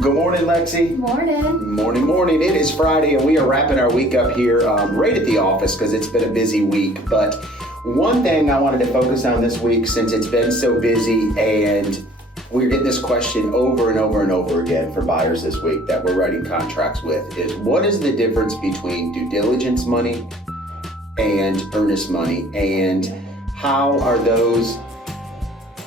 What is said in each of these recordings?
Good morning, Lexi. Morning. Morning. It is Friday, and we are wrapping our week up here right at the office because it's been a busy week. But one thing I wanted to focus on this week, since it's been so busy, and we're getting this question over and over and over again for buyers this week that we're writing contracts with, is what is the difference between due diligence money and earnest money, and how are those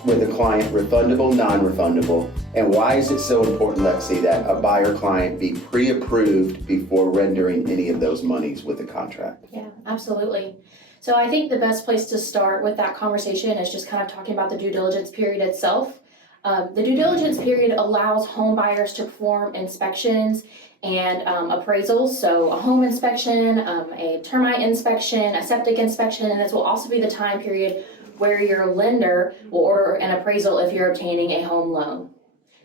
with a client refundable, non-refundable? And why is it so important, Lexi, that a buyer client be pre-approved before rendering any of those monies with the contract? Yeah, absolutely. So I think the best place to start with that conversation is just kind of talking about the due diligence period itself. The due diligence period allows home buyers to perform inspections and appraisals. So a home inspection, a termite inspection, a septic inspection, and this will also be the time period where your lender will order an appraisal if you're obtaining a home loan.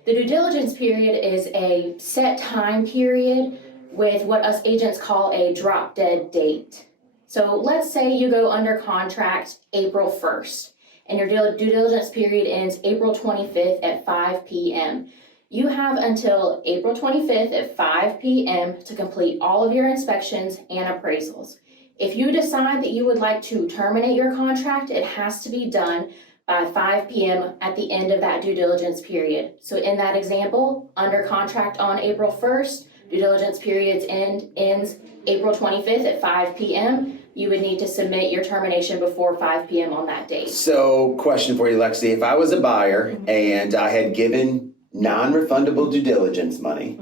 The due diligence period is a set time period with what us agents call a drop dead date. So let's say you go under contract April 1st and your due diligence period ends April 25th at 5 p.m. You have until April 25th at 5 p.m. to complete all of your inspections and appraisals. If you decide that you would like to terminate your contract, it has to be done by 5 p.m. at the end of that due diligence period. So in that example, under contract on April 1st, due diligence period ends April 25th at 5 p.m. You would need to submit your termination before 5 p.m. on that date. So, question for you, Lexi. If I was a buyer and I had given non-refundable due diligence money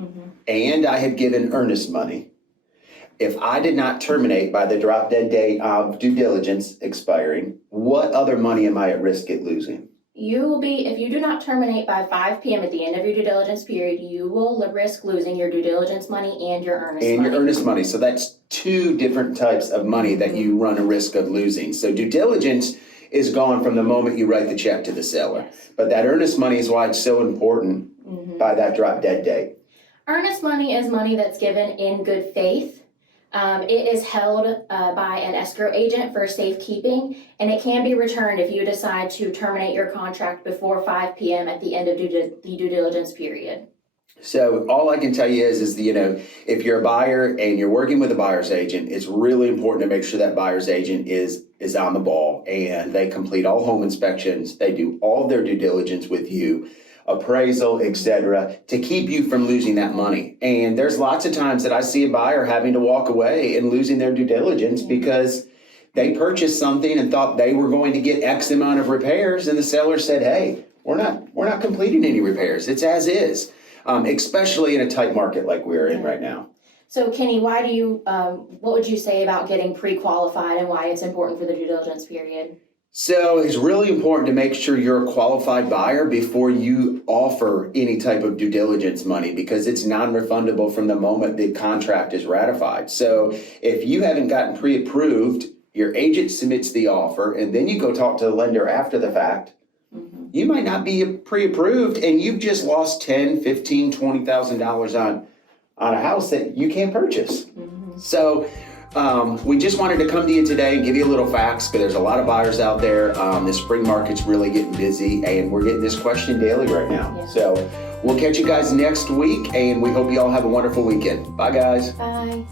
and I had given earnest money, if I did not terminate by the drop dead date of due diligence expiring, what other money am I at risk at losing? You will be, if you do not terminate by 5 p.m. at the end of your due diligence period, you will risk losing your due diligence money and your earnest money. And your earnest money. So that's two different types of money that you run a risk of losing. So due diligence is gone from the moment you write the check to the seller. Yes. But that earnest money is why it's so important by that drop dead date. Earnest money is money that's given in good faith. It is held by an escrow agent for safekeeping, and it can be returned if you decide to terminate your contract before 5 p.m. at the end of the due diligence period. So all I can tell you is if you're a buyer and you're working with a buyer's agent, it's really important to make sure that buyer's agent is on the ball and they complete all home inspections, they do all of their due diligence with you, appraisal, etc., to keep you from losing that money. And there's lots of times that I see a buyer having to walk away and losing their due diligence because they purchased something and thought they were going to get X amount of repairs, and the seller said, "Hey, we're not completing any repairs. It's as is." Especially in a tight market like we're in right now. So Kenny, what would you say about getting pre-qualified and why it's important for the due diligence period? So it's really important to make sure you're a qualified buyer before you offer any type of due diligence money, because it's non-refundable from the moment the contract is ratified. So if you haven't gotten pre-approved, your agent submits the offer, and then you go talk to the lender after the fact, you might not be pre-approved, and you've just lost $10,000, $15,000, $20,000 on a house that you can't purchase. So we just wanted to come to you today and give you a little facts, because there's a lot of buyers out there. The spring market's really getting busy, and we're getting this question daily right now. Yeah. So we'll catch you guys next week, and we hope you all have a wonderful weekend. Bye, guys. Bye.